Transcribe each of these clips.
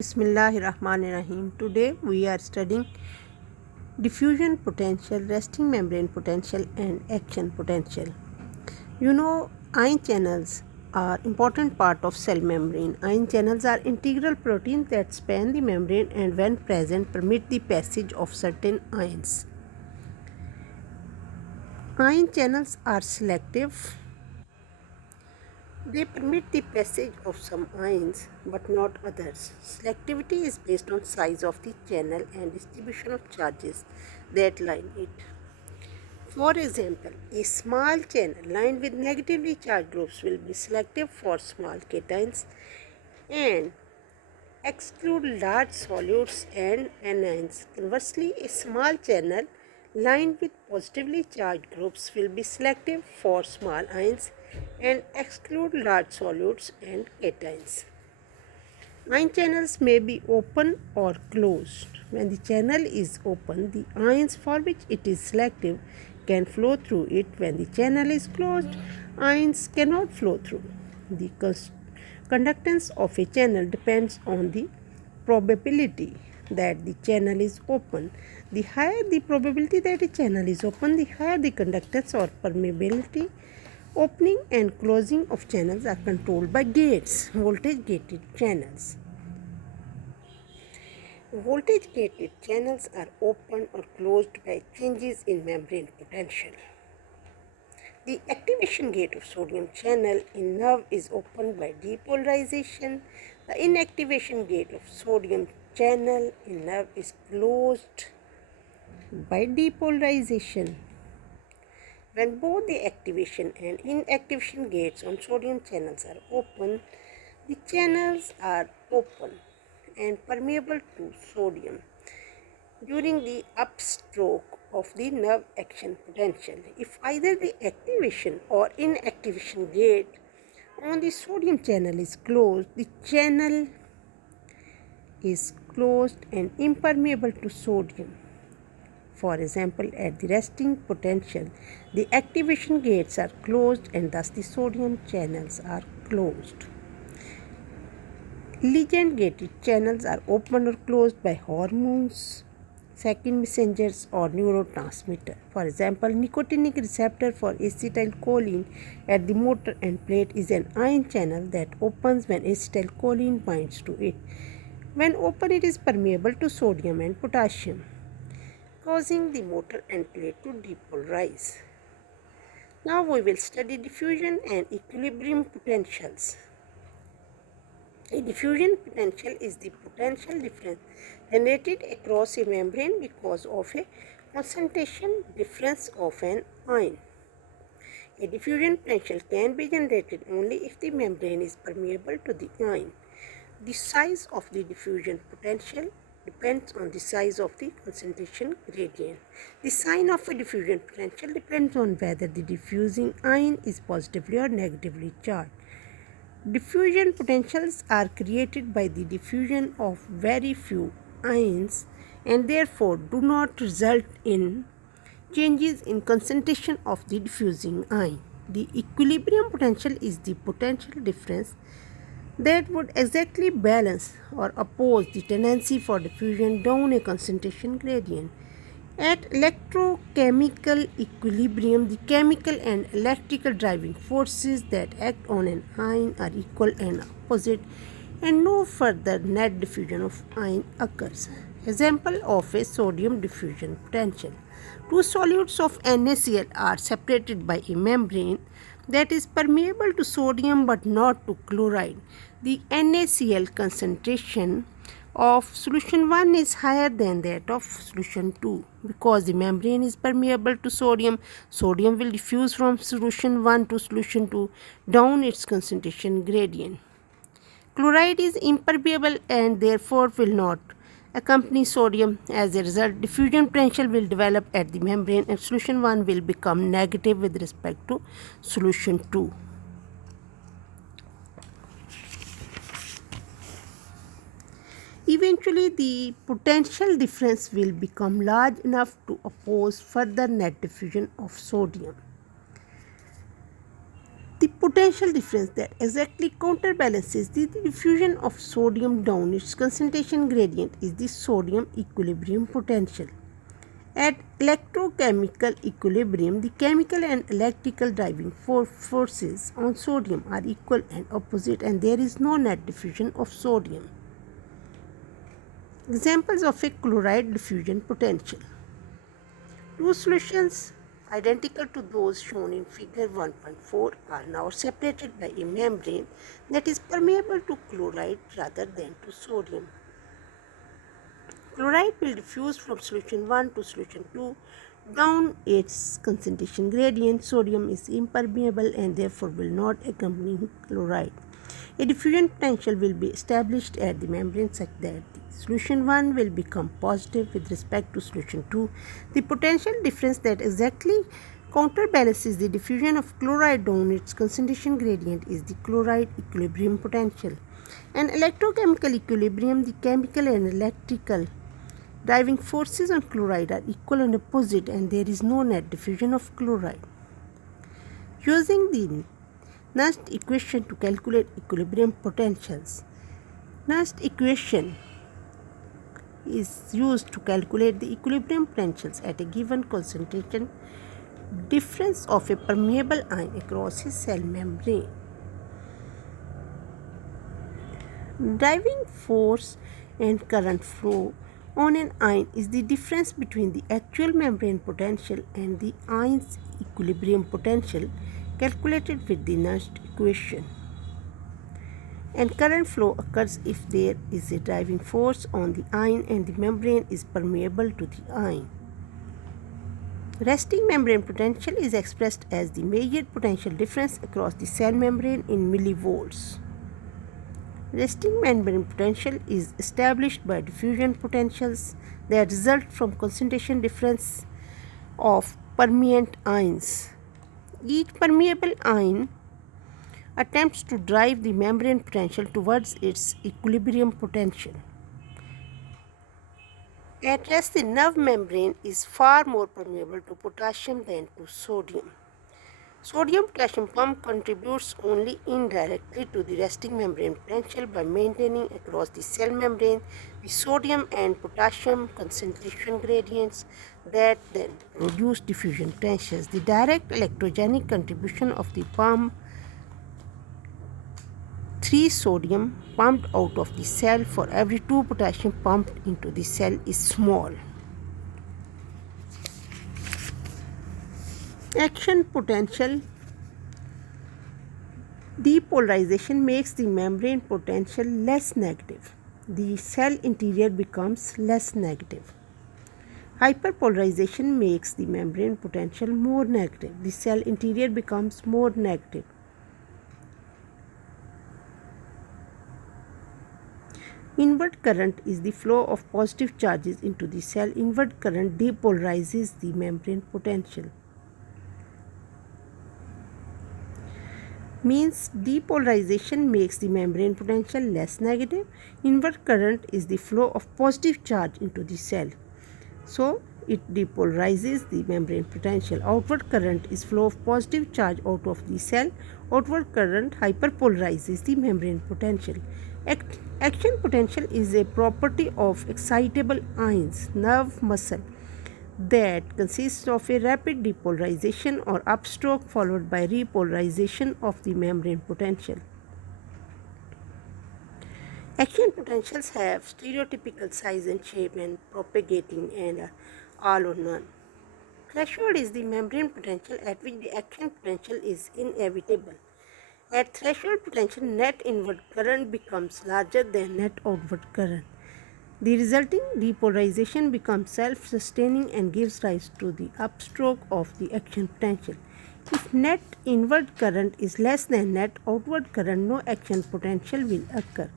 Bismillahirrahmanirrahim. Today we are studying diffusion potential, resting membrane potential, and action potential. Ion channels are important part of cell membrane. Ion channels are integral proteins that span the membrane and when present permit the passage of certain ions. Ion channels are selective. They permit the passage of some ions but not others. Selectivity is based on size of the channel and distribution of charges that line it. For example, a small channel lined with negatively charged groups will be selective for small cations and exclude large solutes and anions. Conversely, a small channel lined with positively charged groups will be selective for small ions and exclude large solutes and cations. Ion channels may be open or closed. When the channel is open, the ions for which it is selective can flow through it. When the channel is closed, ions cannot flow through. The conductance of a channel depends on the probability that the channel is open. The higher the probability that a channel is open, the higher the conductance or permeability. Opening and closing of channels are controlled by gates, voltage gated channels. Voltage gated channels are opened or closed by changes in membrane potential. The activation gate of sodium channel in nerve is opened by depolarization. The inactivation gate of sodium channel in nerve is closed by depolarization. When both the activation and inactivation gates on sodium channels are open, the channels are open and permeable to sodium during the upstroke of the nerve action potential. If either the activation or inactivation gate on the sodium channel is closed, the channel is closed and impermeable to sodium. For example, at the resting potential, the activation gates are closed and thus the sodium channels are closed. Ligand gated channels are opened or closed by hormones, second messengers, or neurotransmitter. For example, nicotinic receptor for acetylcholine at the motor end plate is an ion channel that opens when acetylcholine binds to it. When open, it is permeable to sodium and potassium, causing the motor end plate to depolarize. Now we will study diffusion and equilibrium potentials. A diffusion potential is the potential difference generated across a membrane because of a concentration difference of an ion. A diffusion potential can be generated only if the membrane is permeable to the ion. The size of the diffusion potential depends on the size of the concentration gradient. The sign of a diffusion potential depends on whether the diffusing ion is positively or negatively charged. Diffusion potentials are created by the diffusion of very few ions and therefore do not result in changes in concentration of the diffusing ion. The equilibrium potential is the potential difference that would exactly balance or oppose the tendency for diffusion down a concentration gradient. At electrochemical equilibrium, the chemical and electrical driving forces that act on an ion are equal and opposite, and no further net diffusion of ion occurs. Example of a sodium diffusion potential. Two solutes of NaCl are separated by a membrane that is permeable to sodium but not to chloride. The NaCl concentration of solution 1 is higher than that of solution 2. Because the membrane is permeable to sodium, sodium will diffuse from solution 1 to solution 2 down its concentration gradient. Chloride is impermeable and therefore will not accompany sodium. As a result, diffusion potential will develop at the membrane and solution 1 will become negative with respect to solution 2. Eventually, the potential difference will become large enough to oppose further net diffusion of sodium. The potential difference that exactly counterbalances the diffusion of sodium down its concentration gradient is the sodium equilibrium potential. At electrochemical equilibrium, the chemical and electrical driving forces on sodium are equal and opposite, and there is no net diffusion of sodium. Examples of a chloride diffusion potential. Two solutions identical to those shown in figure 1.4 are now separated by a membrane that is permeable to chloride rather than to sodium. Chloride will diffuse from solution 1 to solution 2 down its concentration gradient. Sodium is impermeable and therefore will not accompany chloride. A diffusion potential will be established at the membrane such that the solution 1 will become positive with respect to solution 2. The potential difference that exactly counterbalances the diffusion of chloride down its concentration gradient is the chloride equilibrium potential. In electrochemical equilibrium, the chemical and electrical driving forces on chloride are equal and opposite, and there is no net diffusion of chloride. Using the Nernst equation to calculate equilibrium potentials. Nernst equation is used to calculate the equilibrium potentials at a given concentration difference of a permeable ion across a cell membrane. Driving force and current flow on an ion is the difference between the actual membrane potential and the ion's equilibrium potential calculated with the Nernst equation. And current flow occurs if there is a driving force on the ion and the membrane is permeable to the ion. Resting membrane potential is expressed as the measured potential difference across the cell membrane in millivolts. Resting membrane potential is established by diffusion potentials that result from concentration difference of permeant ions. Each permeable ion attempts to drive the membrane potential towards its equilibrium potential. At rest, the nerve membrane is far more permeable to potassium than to sodium. Sodium-potassium pump contributes only indirectly to the resting membrane potential by maintaining across the cell membrane the sodium and potassium concentration gradients that then produce diffusion potentials. The direct electrogenic contribution of the pump 3 sodium pumped out of the cell for every 2 potassium pumped into the cell is small. Action potential. Depolarization makes the membrane potential less negative. The cell interior becomes less negative. Hyperpolarization makes the membrane potential more negative. The cell interior becomes more negative. Inward current is the flow of positive charges into the cell. Inward current depolarizes the membrane potential. Means depolarization makes the membrane potential less negative. Inward current is the flow of positive charge into the cell. So it depolarizes the membrane potential. Outward current is flow of positive charge out of the cell. Outward current hyperpolarizes the membrane potential. Action potential is a property of excitable ions, nerve muscle, that consists of a rapid depolarization or upstroke followed by repolarization of the membrane potential. Action potentials have stereotypical size and shape and propagating and are all or none. Threshold is the membrane potential at which the action potential is inevitable. At threshold potential, net inward current becomes larger than net outward current. The resulting depolarization becomes self-sustaining and gives rise to the upstroke of the action potential. If net inward current is less than net outward current, no action potential will occur.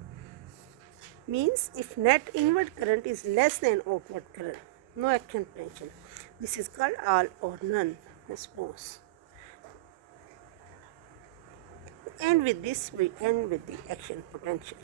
Means if net inward current is less than outward current, no action potential. This is called all or none response. And with this we end with the action potential.